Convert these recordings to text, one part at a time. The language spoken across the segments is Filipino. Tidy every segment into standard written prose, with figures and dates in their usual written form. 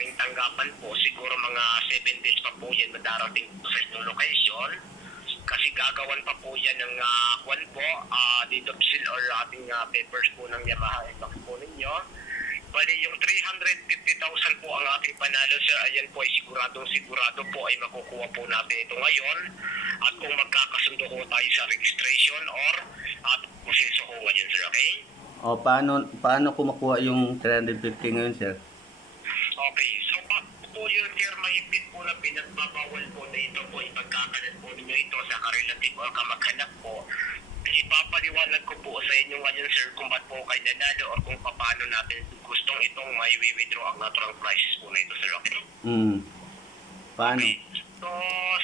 aming tanggapan po. Siguro mga 7 days pa po yan madarating po sa inyong location. Kasi gagawan pa po yan ng kwan po, dito seal or ating papers po ng Yamaha NMAX po ninyo. Bali yung 350,000 po ang ating panalo sir, ayan po ay sigurado po ay makukuha po natin ito ngayon. At kung magkakasundo ko tayo sa registration or at proseso ko ngayon sir, okay? O, paano ko makuha yung 350 ngayon, sir? Okay, so po yung sir, mahigpit po na pinagbabawal po na ito po ipagkakalat po ninyo ito sa karelative o kamag-anak po. Ipapaliwanag ko po sa inyo ngayon sir kung ba't po kayo nanalo or kung paano natin gustong itong may withdraw ang natural prices po na ito sir, okay? Paano? Okay. So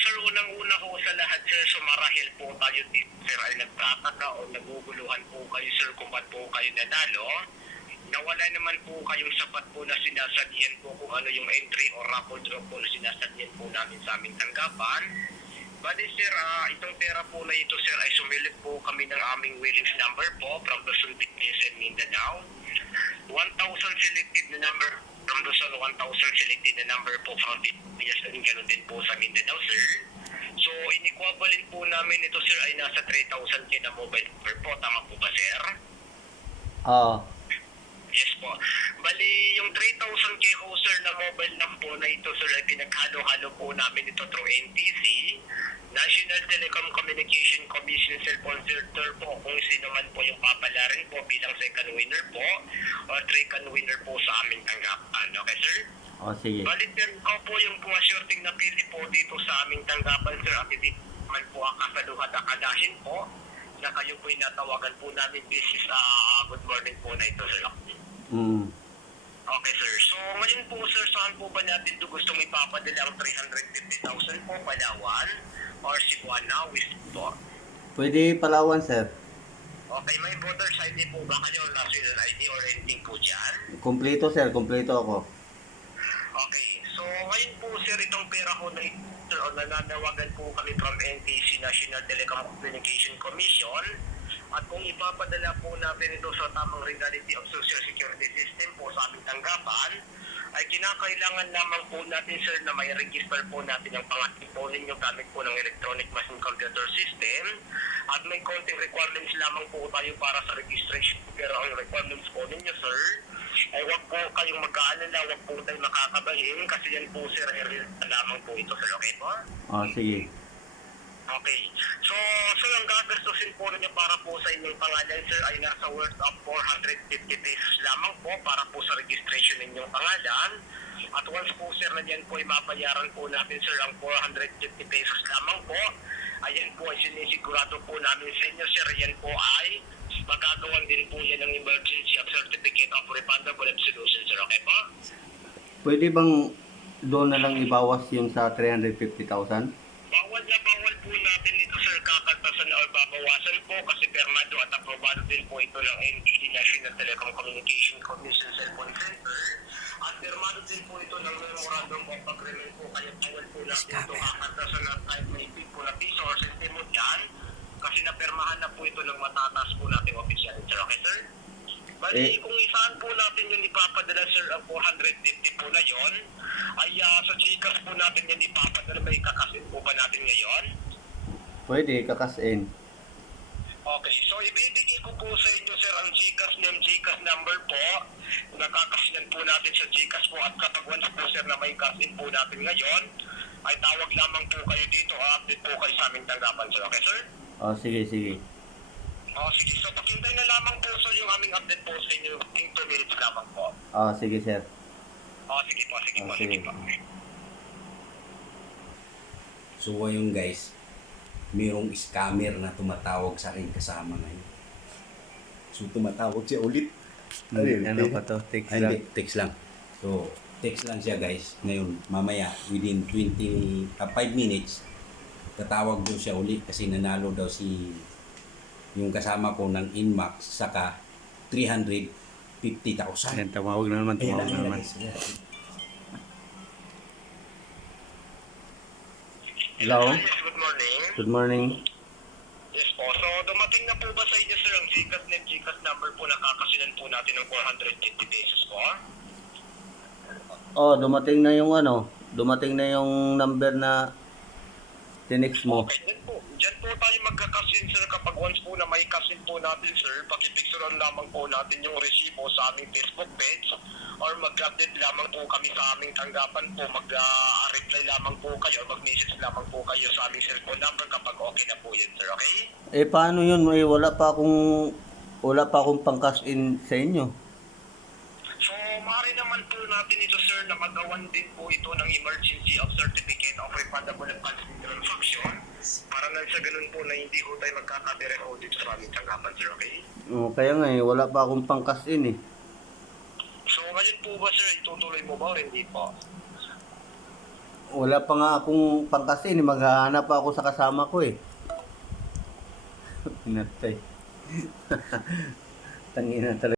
sir, unang-una ko sa lahat sir, so marahil po tayo dito sir ay nagtataka o naguguluhan po kayo sir kung ba't po kayo nanalo. Nawala naman po kayong sapat po na sinasadyan po kung ano yung entry or raffle draw po na sinasadyan po namin sa aming tanggapan. Bali sir, itong pera po na ito sir ay sumilip po kami ng aming winnings number po from Luzon, Visayas and Mindanao. 1,000 selected na number from Luzon, 1,000 selected na number po from Visayas and ganoon din po sa Mindanao sir. So inequabalin po namin ito sir ay nasa 3,000 na mobile number po. Tama po ba sir? Yes po. Bali, yung 3,000 ho sir na mobile number po na ito sir ay pinaghalo-halo po namin ito through NTC, National Telecom Communication Commission Cellphone Filter po, kung sino man po yung papalarin po bilang second winner po o second winner po sa aming tanggapan. Okay sir? Sige. Bali sir, ikaw po yung pumasyurting napili po dito sa aming tanggapan sir at hindi man po ang kasaluhan akalahin po na kayo po natawagan po namin business good morning po na ito sir. Okay sir. So ngayon po sir, saan po ba natin ito gustong ipapadala ang 350,000 po? Palawan or Cebuana, West po? Pwede Palawan, sir. Okay, may voter's ID po ba kayo, national ID or anything po dyan? Kompleto, sir. Kompleto ako. Okay, so ngayon po sir, itong pera ko na ito, nananawagan po kami from NTC, National Telecom Communication Commission. At kung ipapadala po natin ito sa tamang legality of Social Security System po sa aming tanggapan, ay kinakailangan lamang po natin sir na may register po natin ang pangalan po ninyo gamit po ng electronic machine computer system. At may konting requirements lamang po tayo para sa registration. Pero ang requirements po ninyo sir, ay wag po kayong mag-aalala, wag po tayo makakabahin kasi yan po sir, lamang po ito sir, okay po? Sige. Okay. So ang gagastusin po ninyo para po sa inyong pangalan, sir, ay nasa worth of 450 pesos lamang po para po sa registration ninyong pangalan. At once po, sir, na dyan po ay mabayaran po natin, sir, ang 450 pesos lamang po. Ayan po ay sinisigurado po namin sa inyo, sir. Yan po ay magagawan din po yan ng emergency of certificate of refundable absolution, sir. Okay po? Pwede bang doon na lang ibawas yung sa 350,000? Bawal po natin ito sir, kakaltasan or babawasan po kasi permado at aprobado din po ito ng NTC, National Telecom Communication Commission Cellphone Center at permado din po ito ng Memorandum of Agreement po, kaya bawal po natin ito kakaltasan at kahit may big po na piso or sentimo dyan kasi napermahan na po ito ng matataas po nating official sir. Okay sir? Bali, kung isaan po natin yung ipapadala sir ang 450 po na yon, ay sa Gcash po natin yung ipapadala, may kakasin po ba natin ngayon? Pwede, kakasin. Okay, so ibibigay ko po sa inyo sir ang Gcash name, Gcash number po. Nakakasinan po natin sa Gcash po at kapag once po sir na may cash-in po natin ngayon, ay tawag lamang po kayo dito, update po kayo sa aming tanggapan sir. Okay sir? Sige. Sige, so pakintay na lamang po sir yung aming update po sa inyo, 2 minutes lamang po. Sige, sir. Sige po. So ayun guys, mayroong scammer na tumatawag sa akin kasama ngayon. So tumatawag siya ulit. Ano pa to? Text Ay, lang. hindi, text lang. So text lang siya guys. Ngayon, mamaya, within 5 minutes, tatawag daw siya ulit kasi nanalo daw si yung kasama ko ng NMAX saka 350,000. Ayan, tumawag na naman. Hello? Yes, good morning. Good morning. Yes po. So, dumating na po ba sa inyo, sir, ang Gcash net, Gcash number po, nakakasinan po natin ng 450 pesos po? Oh, dumating na yung number na tinext mo. Okay, dyan po tayo magkakasin sir kapag once po na may kasin po natin sir, pakipicturean lamang po natin yung resibo sa aming Facebook page or mag-update lamang po kami sa aming tanggapan po, mag-reply lamang po kayo or mag-message lamang po kayo sa aming cellphone number kapag okay na po yun sir, okay? Eh paano yun? Wala pa akong pang-cash in sa inyo. So, maaari naman po natin ito sir na magawan din po ito ng emergency of certificate of refundable funds transaction para na sa ganun po na hindi po tayo magkakapire audit sa aming tanggapan sir, okay? Oh, kaya nga wala pa akong pang-cash in eh. So, ngayon po ba sir, itutuloy mo ba o hindi po? Wala pa nga akong pang-cash in, maghahanap pa ako sa kasama ko eh. Pinatay. Tangina talaga.